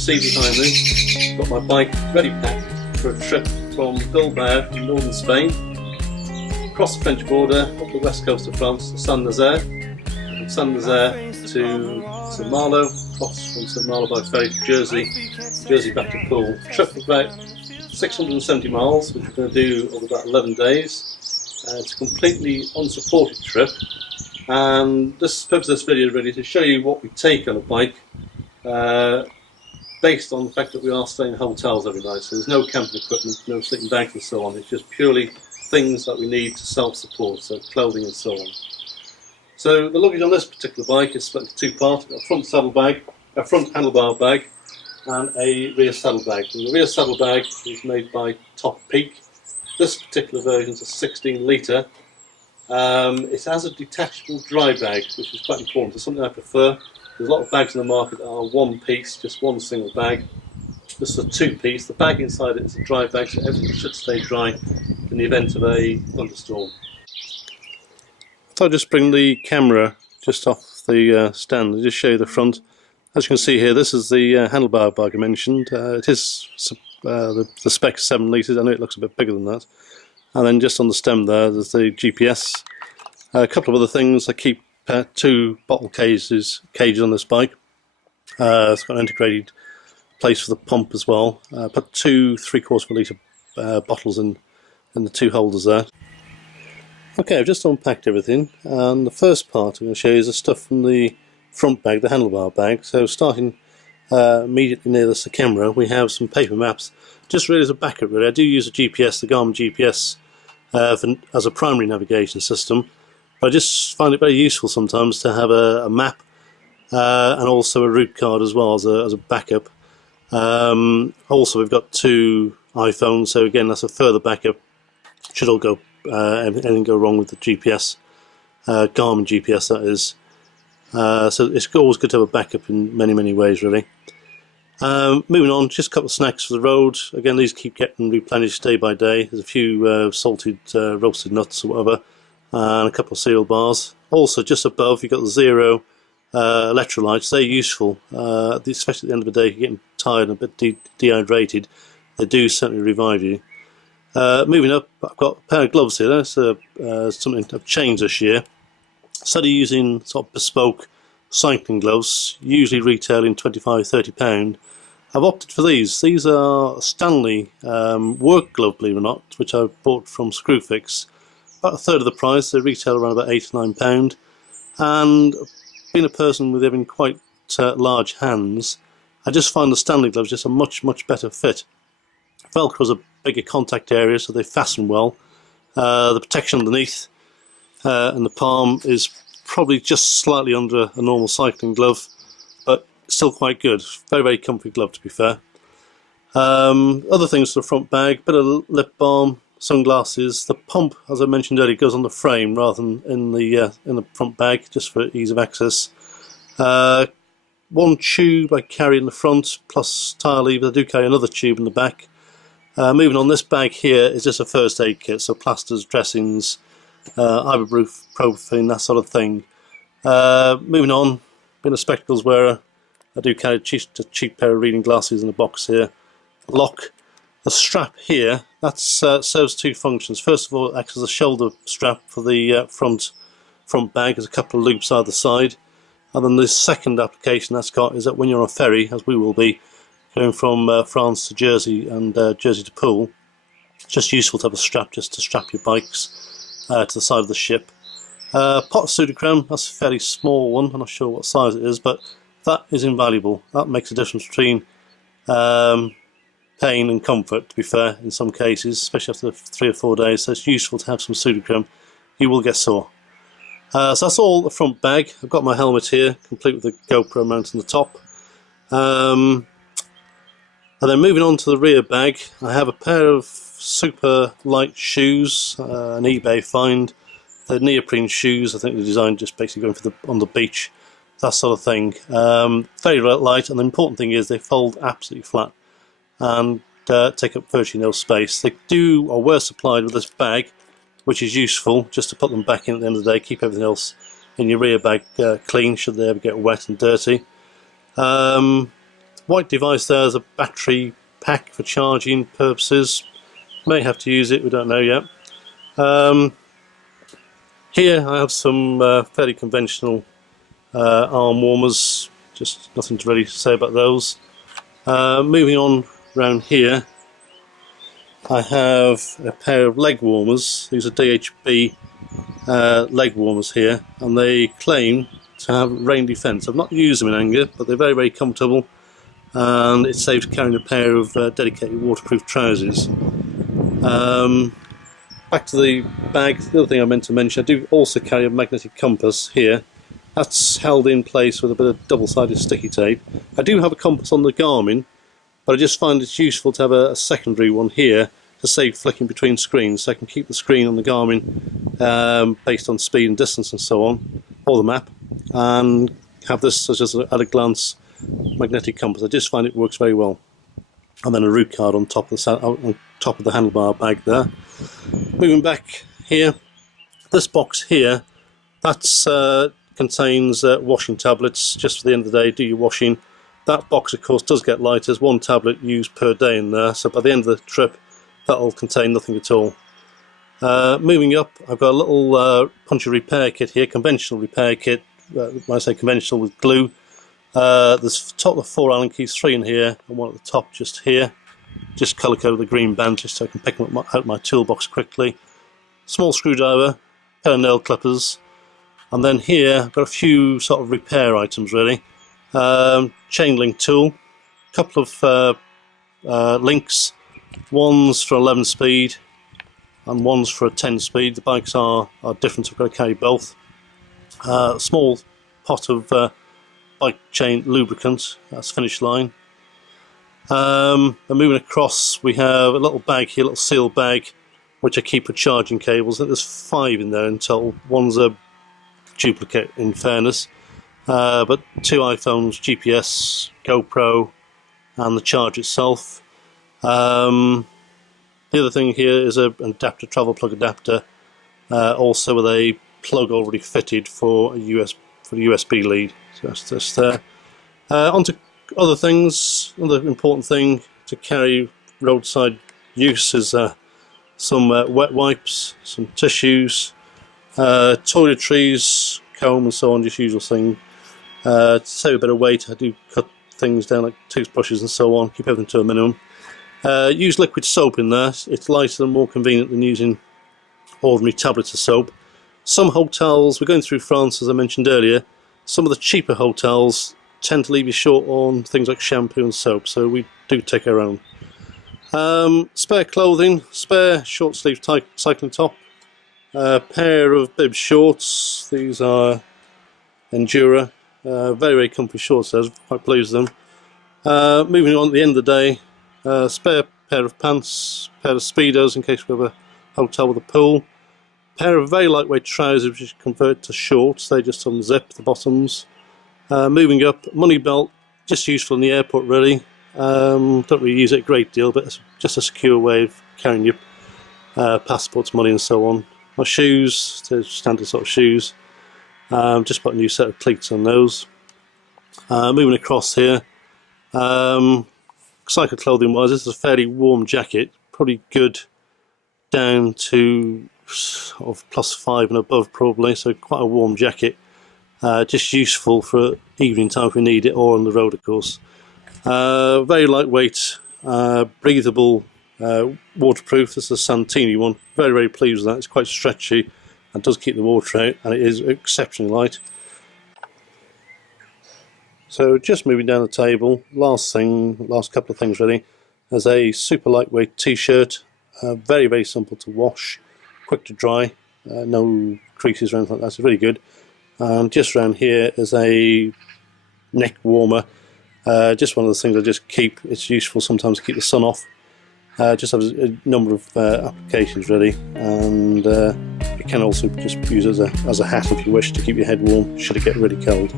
see behind me, I've got my bike ready packed for a trip from Bilbao in northern Spain, across the French border, up the west coast of France to Saint-Nazaire, from Saint-Nazaire to St Malo, across from St Malo by ferry to Jersey back to Poole. A trip of about 670 miles, which we're going to do over about 11 days. It's a completely unsupported trip, and this purpose of this video is really to show you what we take on a bike, based on the fact that we are staying in hotels every night. So there's no camping equipment, no sleeping bags and so on. It's just purely things that we need to self-support, so clothing and so on. So the luggage on this particular bike is split into two parts: a front saddle bag, a front handlebar bag, and a rear saddle bag. And the rear saddle bag is made by Top Peak. This particular version is a 16 litre. It has a detachable dry bag, which is quite important. It's something I prefer. There's a lot of bags in the market that are one piece, just one single bag. This is a two piece. The bag inside it is a dry bag, so everything should stay dry in the event of a thunderstorm. So I'll just bring the camera just off the stand and just show you the front. As you can see here, this is the handlebar bag I mentioned. It is the spec 7 litres. I know it looks a bit bigger than that. And then just on the stem there's the GPS. A couple of other things. I keep 2 bottle cages on this bike. It's got an integrated place for the pump as well. Put 2 3/4 of a litre bottles in the 2 holders there. Okay, I've just unpacked everything, and the first part I'm going to show you is the stuff from the front bag, the handlebar bag. So starting immediately near the camera, we have some paper maps, just really as a backup really. I do use a GPS, the Garmin GPS, as a primary navigation system, but I just find it very useful sometimes to have a map and also a route card as well as a backup. Also we've got 2 iPhones, so again that's a further backup should all go anything go wrong with the GPS, Garmin GPS that is. So it's always good to have a backup in many ways really. Moving on, just a couple of snacks for the road. Again, these keep getting replenished day by day. There's a few salted roasted nuts or whatever, and a couple of cereal bars. Also just above you've got the Zero electrolytes. They're useful, especially at the end of the day if you're getting tired and a bit dehydrated. They do certainly revive you. Moving up, I've got a pair of gloves here. That's something I've changed this year. Instead of using sort of bespoke cycling gloves, usually retailing £25–30, I've opted for these. These are Stanley work glove, believe it or not, which I bought from Screwfix. About a third of the price. They retail around about £8–9. And being a person with having quite large hands, I just find the Stanley gloves just a much better fit. Velcro's a bigger contact area, so they fasten well. The protection underneath and the palm is probably just slightly under a normal cycling glove, but still quite good. Very comfy glove, to be fair. Other things for the front bag: bit of lip balm, sunglasses. The pump, as I mentioned earlier, goes on the frame rather than in the front bag, just for ease of access. 1 tube I carry in the front, plus tire lever. I do carry another tube in the back. Moving on, this bag here is just a first aid kit, so plasters, dressings, ibuprofen, that sort of thing. Moving on, being a spectacles wearer, I do carry a cheap pair of reading glasses in a box here. Lock. The strap here, that serves 2 functions. First of all, it acts as a shoulder strap for the front bag. There's a couple of loops either side. And then the second application that's got is that when you're on a ferry, as we will be, going from France to Jersey and Jersey to Poole, it's just useful to have a strap just to strap your bikes to the side of the ship. Pot of Sudocrem, that's a fairly small one. I'm not sure what size it is, but that is invaluable. That makes a difference between pain and comfort, to be fair, in some cases, especially after 3 or 4 days. So it's useful to have some Sudocrem. You will get sore. So that's all the front bag. I've got my helmet here, complete with the GoPro mount on the top. And then moving on to the rear bag, I have a pair of super light shoes, an eBay find. They're neoprene shoes. I think they're designed just basically going for on the beach, that sort of thing. Very light, and the important thing is they fold absolutely flat and take up virtually no space. They do or were supplied with this bag, which is useful just to put them back in at the end of the day, keep everything else in your rear bag clean should they ever get wet and dirty. white device there is a battery pack for charging purposes. May have to use it, we don't know yet. Here I have some fairly conventional arm warmers, just nothing to really say about those. Moving on round here, I have a pair of leg warmers. These are DHB leg warmers here, and they claim to have rain defence. I've not used them in anger, but they're very, very comfortable, and it saves carrying a pair of dedicated waterproof trousers. Back to the bag, the other thing I meant to mention, I do also carry a magnetic compass here. That's held in place with a bit of double-sided sticky tape. I do have a compass on the Garmin, but I just find it's useful to have a secondary one here to save flicking between screens, so I can keep the screen on the Garmin based on speed and distance and so on, or the map, and have this as just at a glance magnetic compass. I just find it works very well. And then a route card on top of the handlebar bag there. Moving back here, this box here, that's contains washing tablets, just for the end of the day, do your washing. That box of course does get light, there's one tablet used per day in there, so by the end of the trip that'll contain nothing at all. Moving up, I've got a little puncture repair kit here, conventional repair kit, when I say conventional, with glue. There's top of 4 Allen keys, 3 in here and one at the top just here. Just colour coded the green band just so I can pick them up out my toolbox quickly. Small screwdriver, pair of nail clippers, and then here I've got a few sort of repair items really. Chain link tool, couple of links, one's for 11 speed and one's for a 10 speed. The bikes are different, so I've got to carry both. Small pot of bike chain lubricant, that's Finish Line. And moving across, we have a little bag here, a little sealed bag, which I keep for charging cables. I think there's 5 in there in total. One's a duplicate in fairness, but 2 iPhones, GPS, GoPro, and the charge itself. The other thing here is an adapter, travel plug adapter, also with a plug already fitted for the USB lead. So that's just there. Onto other things. Another important thing to carry roadside use is some wet wipes, some tissues, toiletries, comb and so on, just usual thing. To save a bit of weight, I do cut things down like toothbrushes and so on, keep everything to a minimum. Use liquid soap in there, it's lighter and more convenient than using ordinary tablets of soap. Some hotels, we're going through France as I mentioned earlier, some of the cheaper hotels tend to leave you short on things like shampoo and soap, so we do take our own. Spare clothing, spare short sleeve cycling top, a pair of bib shorts, these are Endura, very, very comfy shorts, I'm quite pleased with them. Moving on at the end of the day, spare pair of pants, pair of speedos in case we have a hotel with a pool, pair of very lightweight trousers which you convert to shorts, they just unzip the bottoms. Moving up, money belt, just useful in the airport really. Don't really use it a great deal, but it's just a secure way of carrying your passports, money and so on. My shoes, they're standard sort of shoes. Just put a new set of cleats on those. Moving across here, cycle clothing wise, this is a fairly warm jacket, probably good down to sort of +5 and above probably, so quite a warm jacket. Just useful for evening time if we need it, or on the road of course. Very lightweight, breathable, waterproof. This is a Santini one, very, very pleased with that. It's quite stretchy and does keep the water out, and it is exceptionally light. So just moving down the table, last couple of things really. There's a super lightweight t-shirt, very, very simple to wash, quick to dry, no creases or anything like that, so really good. And just around here is a neck warmer, just one of those things I just keep. It's useful sometimes to keep the sun off. Just have a number of applications really, and you can also just use it as a hat if you wish to keep your head warm should it get really cold.